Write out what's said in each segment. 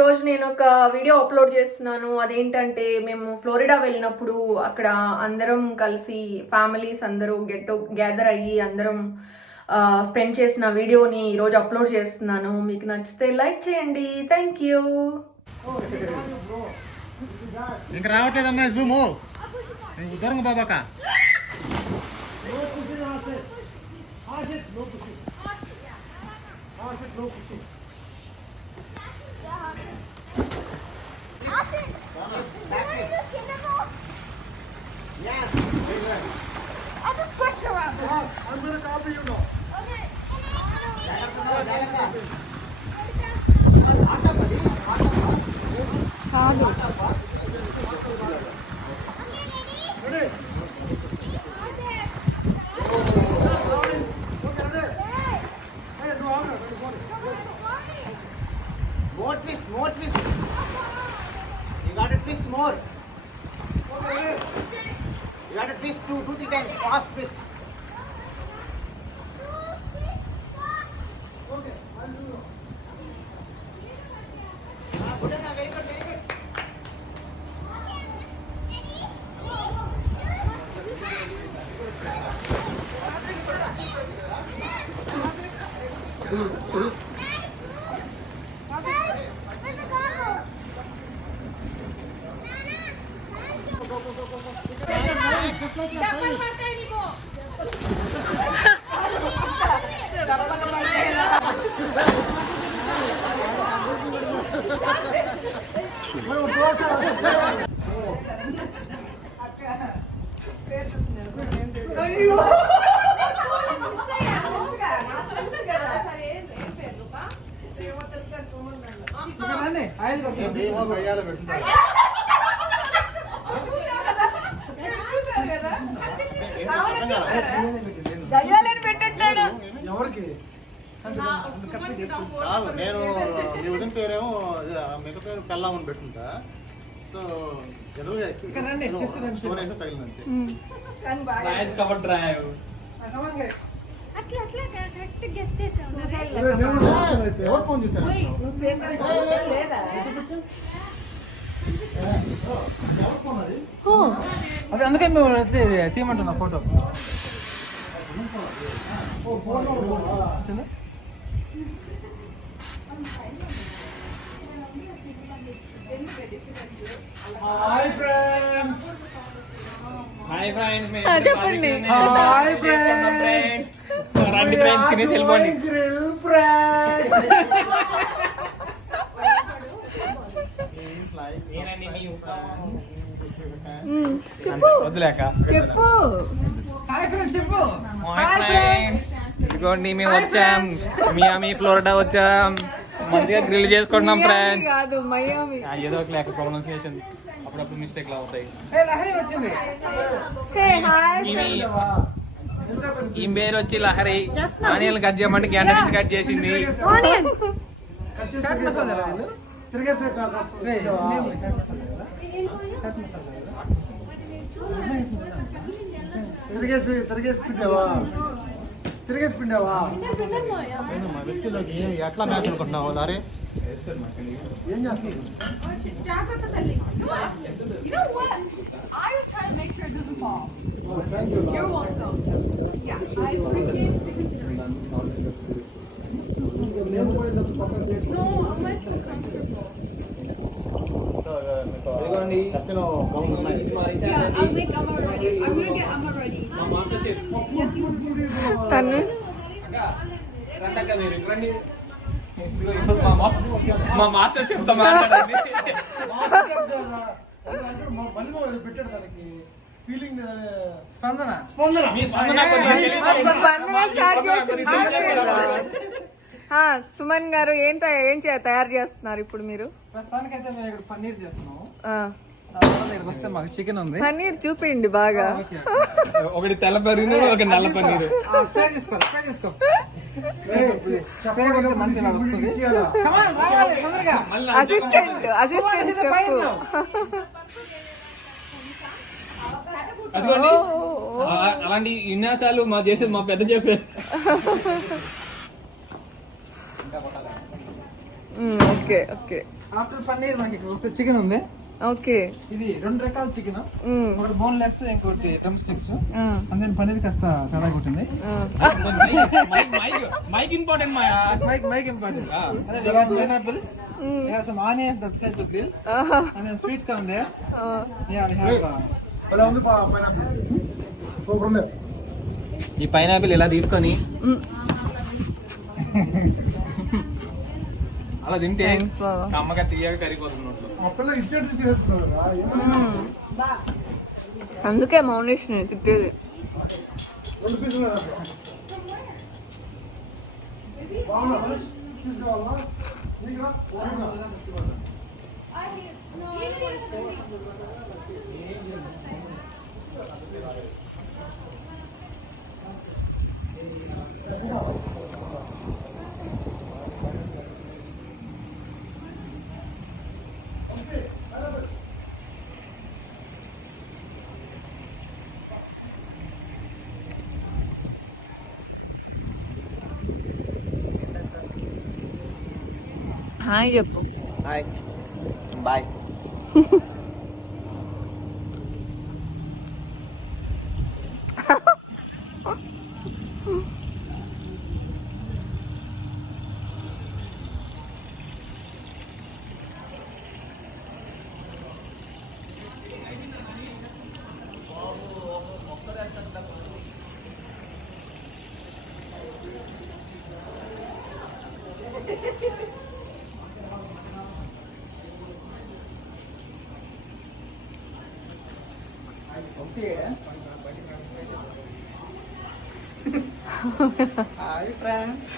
ఈరోజు నేను ఒక వీడియో అప్లోడ్ చేస్తున్నాను. అదేంటంటే మేము ఫ్లోరిడా వెళ్ళినప్పుడు అక్కడ అందరం కలిసి ఫ్యామిలీస్ అందరూ గ్యాదర్ అయ్యి అందరం స్పెండ్ చేసిన వీడియోని ఈరోజు అప్లోడ్ చేస్తున్నాను. మీకు నచ్చితే లైక్ చేయండి. Thank you. ఇంకా రావట్లేదమ్మా జూమ్ దూరంగా బాబాక More twist. You got to twist more. You got to twist 2-3 times. Fast twist. Okay. Good enough. Very good. Very good. నేను మీ ఉదయం పేరేమో మిగతా పేరు పెళ్ళామని పెట్టుకుంటా. సో జనరల్గా స్టోర్ అయితే తగిలిందంతే. ఎవరు ఫోన్ చూసారు? అది అందుకని మేము తీయమంటున్నా ఫోటో. చెప్పండి. వద్దులేక చెప్పు. ఇదిగోండి మేము వచ్చాం, మియామి ఫ్లోరిడా వచ్చాం, మంచిగా గ్రిల్ చేసుకుంటున్నాం ఫ్రెండ్స్. కాదు మయామి. ఏదో ఒక లేక ప్రొనౌన్సియేషన్ అప్పుడప్పుడు మిస్టేక్ లా అవుతాయి. ఈ పేరు వచ్చి లహరి. ఆనియన్ కట్ చేయమంటే గంట నుంచి కట్ చేసింది. తిరిగేసి పిండావా? ఎట్లా మ్యాచ్ అనుకుంటున్నావు లారే? ఏం చేస్తావు? తను మా మాస్టర్ చెప్తా మాట్లాడండి. సుమన్ గారు ఏం తయారు చేస్తున్నారు ఇప్పుడు మీరు? పన్నీర్ చేస్తున్నాము. వస్తే మాకు చికెన్ ఉంది. పన్నీర్ చూపిండి బాగా. ఒకటి తెల్ల పన్నీరు, ఒక నల్ల పన్నీరు. అసిస్టెంట్ అదిగోండి, అలాంటి విన్యాసాలు మా చేసేది మా పెద్ద చెప్పే. Okay okay. ఆఫ్టర్ పన్నీర్ మనకి ఇక్కడ చికెన్ ఉంది. ఓకే. ఇది 2 రకాల చికెన్, ఒకటి బోన్లెస్, ఇంకోటి డ్రమ్ స్టిక్స్. అండ్ పన్నీర్ కాస్త తేడా ఉంటుంది. మైక్ ఇంపార్టెంట్ మా Mike important. And they got pineapple. We have some onions that side to grill. And then sweet corn there. Yeah, we have. ఈ పైనాపిల్ ఇలా తీసుకొని అలా తింటే కమ్మగా తీయగా కరిగిపోతుంది నోట్లో. అందుకే మౌనిష్ ని తిట్టేది. హాయ్ చెప్పు. Hi bye. Hi friends.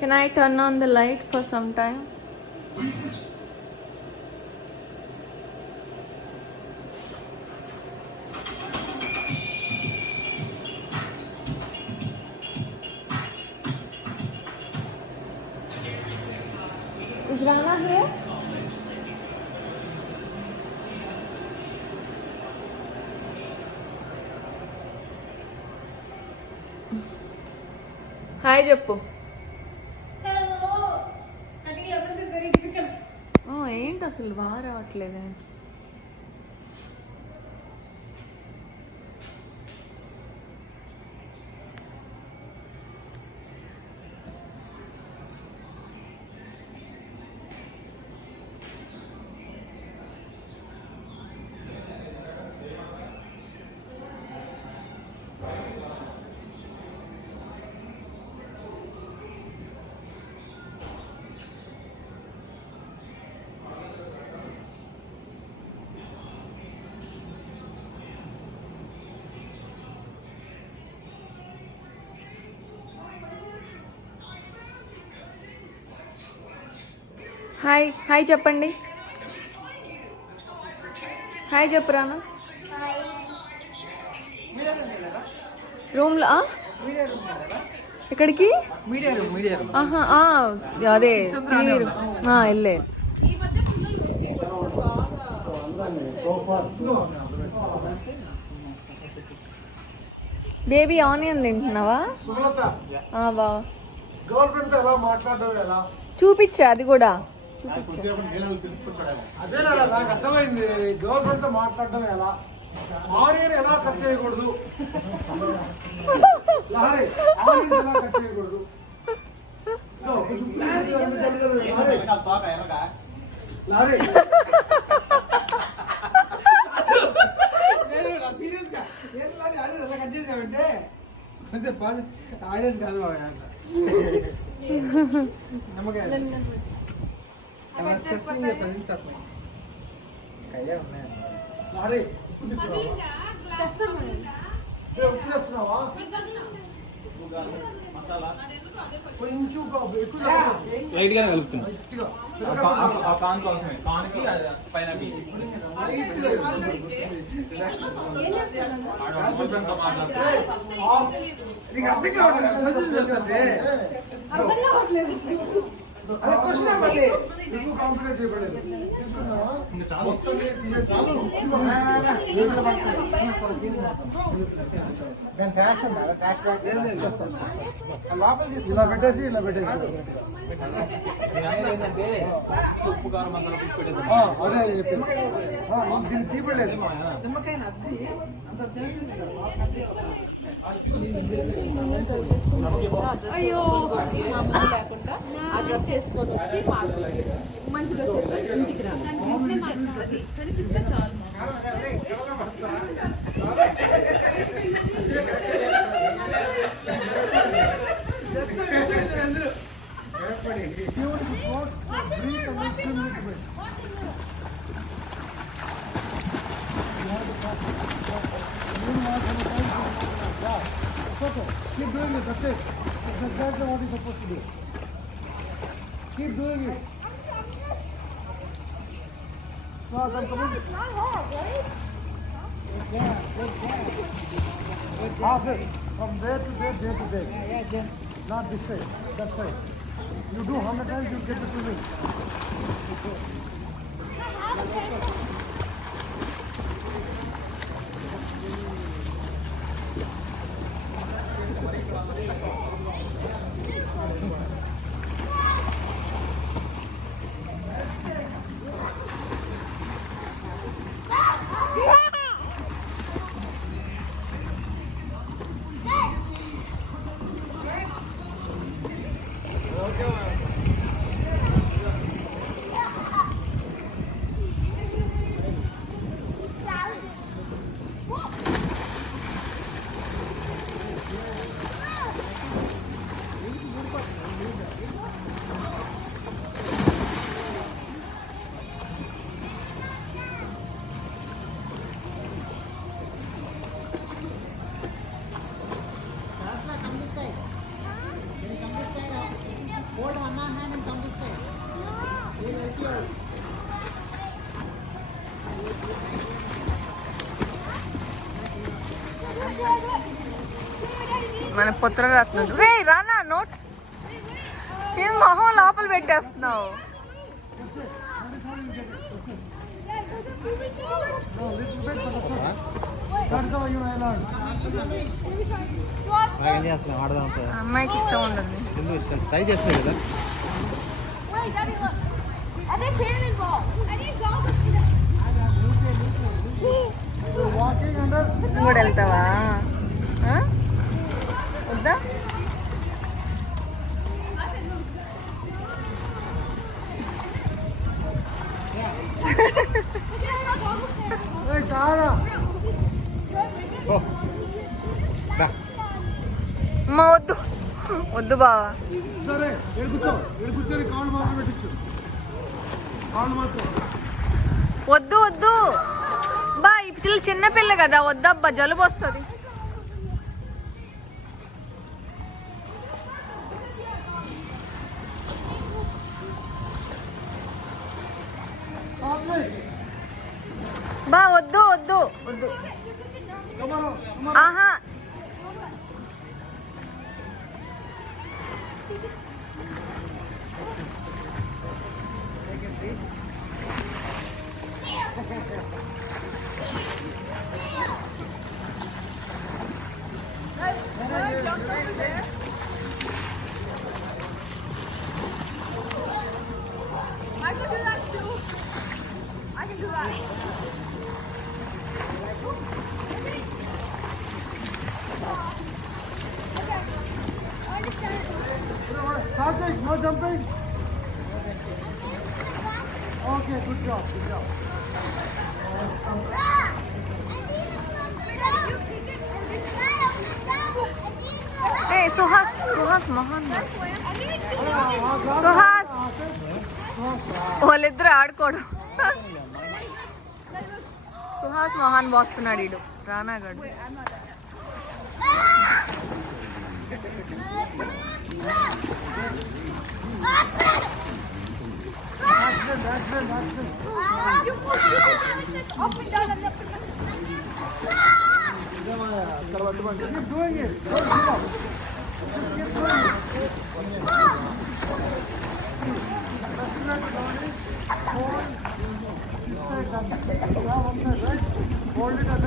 Can I turn on the light for some time? Is Rana here? Hi చెప్పు. ఏంటి అసలు బాగా రావట్లేదే. హాయ్ హాయ్ చెప్పండి. హాయ్ చెప్పు రానా. రూమ్లో ఎక్కడికి? ఆహా అదే వెళ్ళే. బేబీ ఆనియన్ తింటున్నావా? బా చూపించా అది కూడా. అదే నాకు అర్థమైంది. గవర్నమెంట్ తో మాట్లాడడం ఎలా, ఆనియన్ ఎలా కట్ చేయకూడదు, ఆనియన్ ఎలా కట్ చేయకూడదు. లారీ కాదు ఆయిల్ కాదు బాబా నమ్మకాయ అరే ఉప్పు తీసుకురావా కొంచెం ఎక్కువ లైట్ గానే కలుపుతున్నా గట్టిగా. ఆ కాన్ కోసమే కాన్కి పైన నీకు అర్థం కావట్లేదు క్వశ్చన్ మళ్ళీ ఎక్కువ కాంప్లికేట్ చేయబడలేదు. మొత్తం తీసేసి లోపల ఇలా పెట్టేసి ఇలా పెట్టేసి ఏంటంటే ఉప్పు కారం మసాలా ఉప్పు పెట్టేది అదే చెప్పింది దీన్ని తీపడలేదు. నిమ్మకాయ అద్ది అంత అయ్యో మామూలు లేకుండా ఆ డ్రెస్ వేసుకొని వచ్చి మంచి డ్రెస్ వేసుకొని ఇంటికి రా అది కనిపిస్తే చాలు. Keep doing it, that's it. That's exactly what you're supposed to do. Keep doing it. So as I'm coming, It's not hard, right? half it. From there to there, there to there. Not this side, that side. You do 100 times, you'll get the swimming. మన పుత్రరత్నం రే రానా note ఏం మొహం లోపల పెట్టేస్తున్నావు. అమ్మాయికి ఇష్టం ఉండదు. Try చేస్తున్నాయి కదా. Wait, Daddy, look. I did cannonball. I did golf. Walking under నువ్వు కూడా వెళ్తావా? ఆ? వద్దా? చాలా అమ్మ వద్దు వద్దు బావా. సరే కూర్చో కూర్చొని కాళ్ళు మాత్రం పెట్టించు. కాళ్ళు మాత్రం వద్దు వద్దు బా ఈ పిల్లలు చిన్నపిల్ల కదా వద్దబ్బా జలుబు వస్తుంది. బా వద్దు వద్దు వద్దు ఆహా I can do that too. I can do that. Okay. I understand. Karthik, no jumping. Okay, good job. ఏ సుహాస్ సుహాస్ మహాన్ సుహాస్ వాళ్ళిద్దరు ఆడుకోడు సుహాస్ మహాన్ బాస్తున్నాడు ఇడు రానాగాడు You push it up and down and up and down. Keep doing it. Don't give up. Just keep doing it. Hold. This side done. You have one side, right? Hold it and